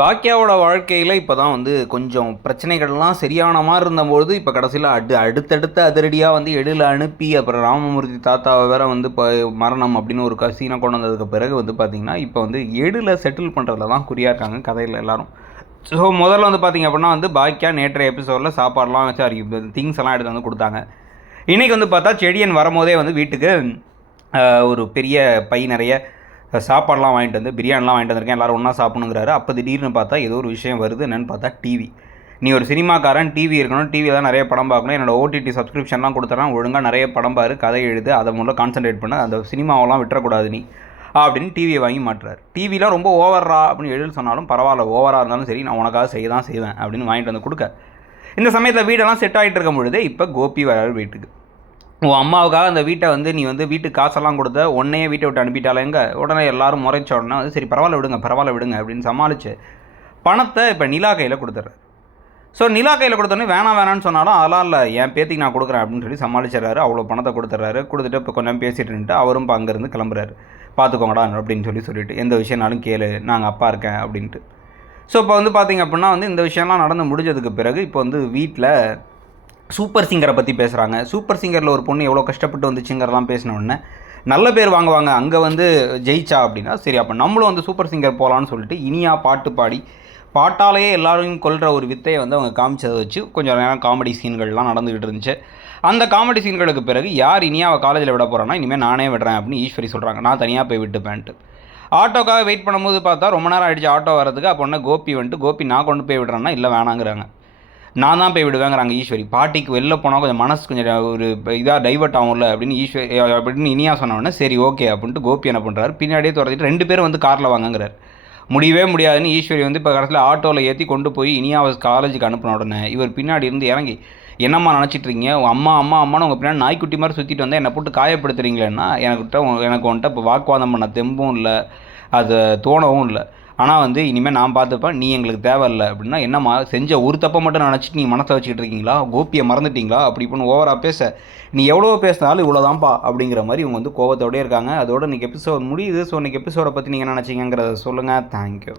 பாக்கியாவோட வாழ்க்கையில் இப்போ தான் வந்து கொஞ்சம் பிரச்சனைகள்லாம் சரியான மாதிரி இருந்தபோது இப்போ கடைசியில் அடுத்தடுத்த அதிரடியாக வந்து எழில் அனுப்பி அப்புறம் ராமமூர்த்தி தாத்தாவை வேற வந்து இப்போ மரணம் அப்படின்னு ஒரு சீனை கொண்டு வந்ததுக்கு பிறகு வந்து பார்த்திங்கன்னா இப்போ வந்து எழிலை செட்டில் பண்ணுறதுல தான் குறியாக இருக்காங்க கதையில் எல்லாரும். ஸோ முதல்ல வந்து பார்த்திங்க அப்படின்னா வந்து பாக்கியா நேற்றைய எபிசோடில் சாப்பாடெலாம் சாரி திங்ஸ் எல்லாம் எடுத்து வந்து கொடுத்தாங்க. இன்றைக்கி வந்து பார்த்தா செடியன் வரும்போதே வந்து வீட்டுக்கு ஒரு பெரிய பை நிறைய சாப்பாடெலாம் வாங்கிட்டு வந்து பிரியாணிலாம் வாங்கிட்டு வந்திருக்கேன், எல்லோரும் ஒன்றா சாப்பிடணுங்கிறாரு. அப்போ திடீர்னு பார்த்தா ஏதோ ஒரு விஷயம் வருது. என்னென்னு பார்த்தா டிவி. நீ ஒரு சினிமாக்காரன், டிவி இருக்கணும், டிவியில் தான் நிறைய படம் பார்க்கணும், என்னோட ஓடிடி சப்ஸ்கிரிப்ஷன்லாம் கொடுத்துட்றான், ஒழுங்காக நிறைய படம் பாரு, கதை எழுது, அதை மூலம் கான்சன்ட்ரேட் பண்ண, அந்த சினிமாவெல்லாம் விட்டுறக்கூடாது நீ அப்படின்னு டிவியை வாங்கி மாட்டுறாரு. டிவிலாம் ரொம்ப ஓவரா அப்படின்னு எழுதி சொன்னாலும் பரவாயில்ல, ஓவராக இருந்தாலும் சரி நான் உனக்காக செய்ய தான் செய்வேன் அப்படின்னு வாங்கிட்டு வந்து கொடுக்க. இந்த சமயத்தில் வீடெல்லாம் செட் ஆகிட்டு இருக்கும் பொழுது இப்போ கோபி வராரு வீட்டுக்கு. உன் அம்மாவுக்காக அந்த வீட்டை வந்து நீ வந்து வீட்டுக்கு காசெல்லாம் கொடுத்த, உன்னையே வீட்டை விட்டு அனுப்பிட்டாலேங்க. உடனே எல்லாரும் முறைச்ச உடனே வந்து சரி பரவாயில்ல விடுங்க அப்படின்னு சமாளித்து பணத்தை இப்போ நிலா கையில் கொடுத்துட்றாரு. ஸோ நிலா கையில் கொடுத்தோன்னே வேணான்னு சொன்னாலும் அதெல்லாம் இல்லை, என் பேத்திக்கு நான் கொடுக்குறேன் அப்படின்னு சொல்லி சமாளிச்சிடறாரு. அவ்வளோ பணத்தை கொடுத்துட்றாரு. கொடுத்துட்டு இப்போ கொஞ்சம் பேசிட்டுன்ட்டு அவரும் இப்போ அங்கேருந்து கிளம்புறாரு. பார்த்துக்கோங்கடா அப்படின்னு சொல்லிட்டு எந்த விஷயம்னாலும் கேளு, நாங்கள் அப்பா இருக்கேன் அப்படின்ட்டு. ஸோ இப்போ வந்து பார்த்திங்க அப்படின்னா வந்து இந்த விஷயம்லாம் நடந்து முடிஞ்சதுக்கு பிறகு இப்போ வந்து வீட்டில் சூப்பர் சிங்கரை பற்றி பேசுகிறாங்க. சூப்பர் சிங்கரில் ஒரு பொண்ணு எவ்வளோ கஷ்டப்பட்டு வந்துச்சுங்கிறலாம் பேசினோடனே நல்ல பேர் வாங்குவாங்க அங்கே வந்து ஜெயிச்சா அப்படின்னா சரி அப்போ நம்மளும் வந்து சூப்பர் சிங்கர் போகலான்னு சொல்லிட்டு இனியா பாட்டு பாடி பாட்டாலேயே எல்லாரையும் கொல்கிற ஒரு வித்தையை வந்து அவங்க காமிச்சதை வச்சு கொஞ்சம் நேரம் காமெடி சீன்கள்லாம் நடந்துக்கிட்டு இருந்துச்சு. அந்த காமெடி சீன்களுக்கு பிறகு யார் இனியாவை காலேஜில் விட போகிறேன்னா இனிமேல் நானே விடுறேன் அப்படின்னு ஈஸ்வரி சொல்கிறாங்க. நான் தனியாக போய் விட்டுப்பேன்ட்டு ஆட்டோக்காக வெயிட் பண்ணும்போது பார்த்தா ரொம்ப நேரம் ஆகிடுச்சு ஆட்டோ வரதுக்கு. அப்போ ஒன்று கோபி வந்துட்டு கோபி நான் கொண்டு போய் விடுறேன்னா இல்லை வேணாங்கிறாங்க. நான் தான் போய் விடுவேங்கிறாங்க ஈஸ்வரி. பாட்டிக்கு வெளில போனால் கொஞ்சம் மனசு கொஞ்சம் ஒரு இதாக டைவர்ட் ஆகும்ல அப்படின்னு ஈஸ்வரி அப்படின்னு இனியா சொன்னோடனே சரி ஓகே அப்படின்ட்டு கோபி என்ன பண்ணுறாரு, பின்னாடியே துரத்திட்டு 2 பேரும் வந்து காரில் வாங்கங்கிறார். முடியவே முடியாதுன்னு ஈஸ்வரி வந்து இப்போ கடைசியில் ஆட்டோவில் ஏற்றி கொண்டு போய் இனியாவை காலேஜுக்கு அனுப்பின உடனே இவர் பின்னாடி இருந்து இறங்கி என்னம்மா நினச்சிட்ருக்கீங்க, அம்மான்னு உங்கள் பின்னாடி நாய்க்குட்டி மாதிரி சுற்றிட்டு வந்தால் என்னை போட்டு காயப்படுத்துறீங்களேன்னா எனக்கு வந்துட்டு இப்போ வாக்குவாதம் பண்ண தெம்பும் இல்லை, அது தோணவும் இல்லை. ஆனால் வந்து இனிமேல் நான் பார்த்துப்பேன், நீ எங்களுக்கு தேவையில்லை அப்படின்னா என்னம்மா செஞ்ச ஒரு தப்பை மட்டும் நினச்சிட்டு நீ மனசை வச்சுக்கிட்டு இருக்கீங்களா, கோபியை மறந்துட்டீங்களா அப்படி இப்படின்னு ஓவராக பேச நீ எவ்வளோ பேசினாலும் இவ்வளோதான்ப்பா அப்படிங்கிற மாதிரி இவங்க வந்து கோவத்தோடே இருக்காங்க. அதோட இன்றைக்கி எபிசோட் முடியுது. ஸோ இன்றைக்கி எபிசோடை பற்றி நீங்கள் நினச்சிங்கிறத சொல்லுங்கள். தேங்க்யூ.